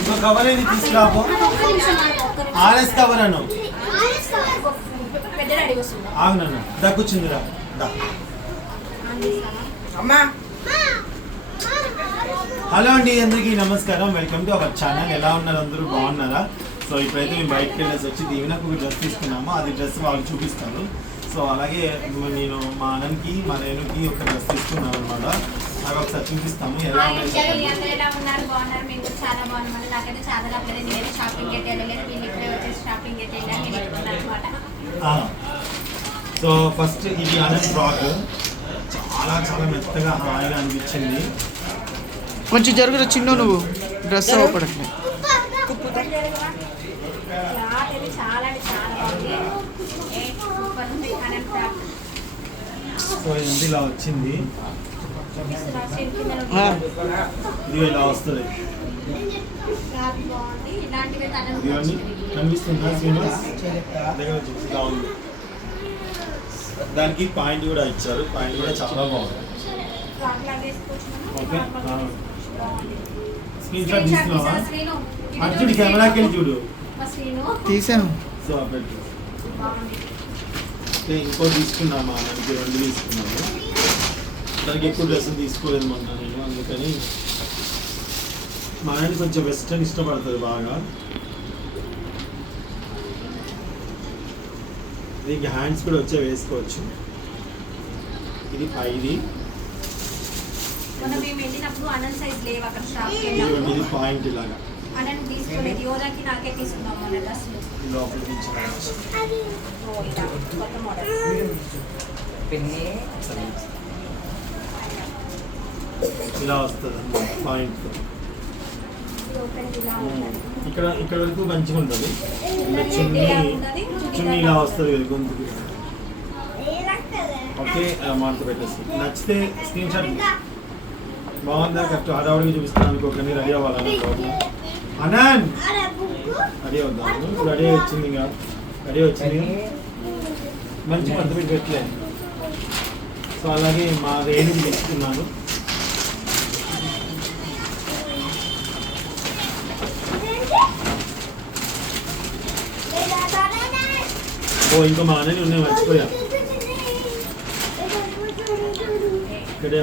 ఇంకో కవర్ ఏది? తీసుకురాపో. ఆర్ఎస్ కవర్ అను. ఆగు నన్ను హలో అండి అందరికీ నమస్కారం. వెల్కమ్ టు అవర్ ఛానల్ ఎలా ఉన్నారు అందరూ? బాగున్నారా? సో ఇప్పుడైతే మేము బయటకు వెళ్ళేసి వచ్చి దీవెనకు ఒక డ్రెస్ తీసుకున్నాము. అది డ్రెస్ వాళ్ళు చూపిస్తారు. సో అలాగే నేను మా అన్నకి మా రేణుకి ఒక డ్రెస్ తీసుకున్నాను అనమాట నాకు ఒకసారి చూపిస్తాము. ఎలా చాలా నాకైతే చాలా నేను షాపింగ్ అయితే వెళ్ళలేదు. వీళ్ళు ఇప్పుడే వచ్చేసి షాపింగ్ అయితే వెళ్ళాను నేను ఎట్టుకున్నాను అనమాట ఆ. సో ఫస్ట్ ఇది అనంత్ ఫ్రాక్ చాలా చాలా మెత్తగా హాయిగా అనిపించింది. కొంచెం జరుగురు చిన్న నువ్వు. Dress frock. సో ఇది ఇలా వచ్చింది. ఇది ఇలా వస్తుంది కనిపిస్తుందా శ్రీనివాస్ దగ్గర చూసి ఇలా ఉంది దానికి పాయింట్ కూడా ఇచ్చారు. పాయింట్ కూడా చాలా బాగుంది. ఓకే. స్క్రీన్. షాట్ తీసుకున్నావా చూడు కెమెరాకి వెళ్ళి చూడు. తీసాను. సో అంటే ఇంకో తీసుకున్నాము? మనకి రెండు తీసుకున్నాము. దానికి ఎక్కువ డ్రెస్సులు తీసుకోలేదు మొన్న నేను అందుకని మా ఆయన కొంచెం వెస్ట్రన్ ఇష్టపడుతుంది బాగా. దీనికి హ్యాండ్స్ కూడా వచ్చే వేసుకోవచ్చు. ఇది పైది. మొన్న మేము వెళ్ళినప్పుడు అనంత్ సైజ్ ఇలా వస్తుంది అన్నమాట పాయింట్ ఉంటుంది ఇక్కడ ఇక్కడ వరకు మంచిగా ఉంటుంది. చున్నీ చున్నీ ఇలా వస్తుంది గొంతుకి. ఓకే మాట పెట్టేసి. నచ్చితే స్క్రీన్ షాట్ బాగుందా? కరెక్ట్ హడావుడిగా చూపిస్తాను అనుకోకండి రెడీ అవ్వాలని అనంత్ రెడీ అవుతాను రెడీ వచ్చింది ఇంకా. రెడీ వచ్చింది మంచి పద్ధతి పెట్టి పెట్టలే సో అలాగే మా రేణుకి తెచ్చుకున్నాను ఓ ఇంకా మా అన్నని ఉన్నాయి మర్చిపోయా ఇక్కడే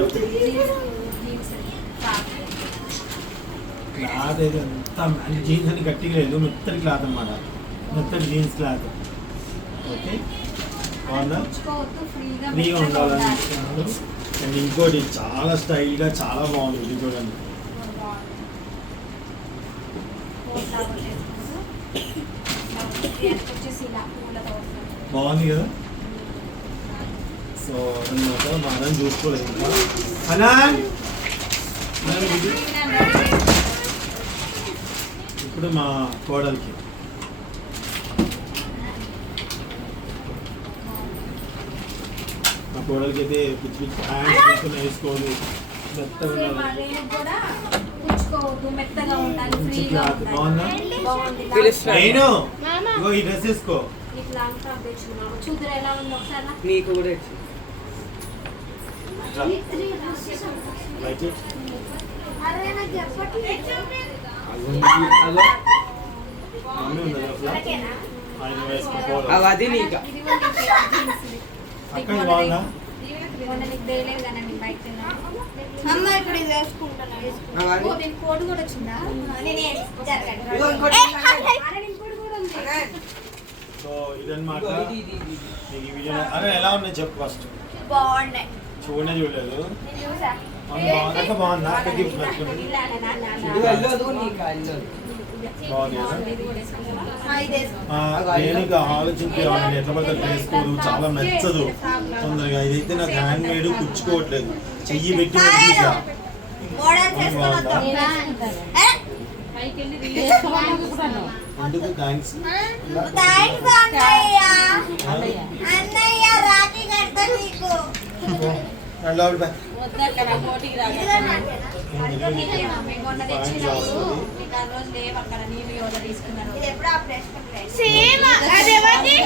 క్లాత్ అయితే ఎంత అంటే జీన్స్ అని గట్టిగా లేదు మెత్తటి క్లాత్ అనమాట మెత్తటి జీన్స్ క్లాత్ ఓకే బాగుందా ఫ్రీగా ఉండాలని ఉండాలి. అండ్ ఇంకోటి చాలా స్టైల్గా చాలా బాగుంది ఇది చూడండి వచ్చేసి ఇలా పూలతో బాగుంది కదా? సో అన్నమాట మా అన్నని చూసుకోలేదు ఇంకా. నేను ఇప్పుడు మా కోడలికి. మా కోడలికి అయితే పిచ్చి పిచ్చి హ్యాండ్స్ తీసుకుని వేసుకోవాలి. మెత్తగా ఉండాలి. బాగుందా. నేను ఇగో ఈ డ్రెస్ వేసుకో. నీకు ఫ్రాక్ తెచ్చుకున్నాము చూద్దరు ఎలా ఉంది ఒకసారి నాకు? కూడా ఇచ్చి. అది. నీక. మొన్న నీకు వేయలేదు కదా నేను వెళ్ళాను. అమ్మ ఇప్పుడు ఇది వేసుకుంటాను. అవి అది. ఓ, దీనికి కోడ్ కూడా వచ్చిందా? నేనే జరగండి. సో ఇదన్నమాట. నీకు ఈ వీడియో అరే ఎలా ఉన్నాయి చెప్పు ఫస్ట్. బాగున్నాయి. చూడనే చూడలేదు. నేను చూసా. అవును, బాగుంది. గిఫ్ట్ వేసుకో. దేనికి ఆలోచించి ఎట్లా పడితే వేసుకోదు. చాలా మెచ్చదు తొందరగా ఇదైతే నాకు హ్యాండ్ మేడ్ కుచ్చుకోవట్లేదు. చెయ్యి పెట్టి బాగుందా? వద్దాం ఏ? ఎందుకు థ్యాంక్స్ థాంక్స్ అన్నయ్య అన్నయ్య రాఖీ కడతా నీకు ఇదిగో నాకేనా? అందులో నీకే మమ్మీ మొన్న తెచ్చినప్పుడు నీకు ఆ రోజు లేవు అక్కడ నీళ్ళు ఎవరో తీసుకున్నారు ఇది ఎప్పుడు అప్పుడు వేసుకుంటారు same అదేమది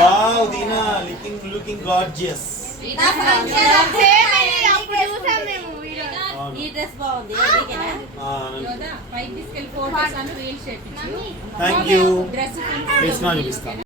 wow Deena looking looking gorgeous నా ఫంక్షన్ సేమ్ డ్రెస్ బాగుంది. ఓకేనా పైకి తీసుకెళ్ళి ఫోటోస్ అన్ని రీల్స్ చేయించు థ్యాంక్ యూ డ్రెస్ చూపిస్తాను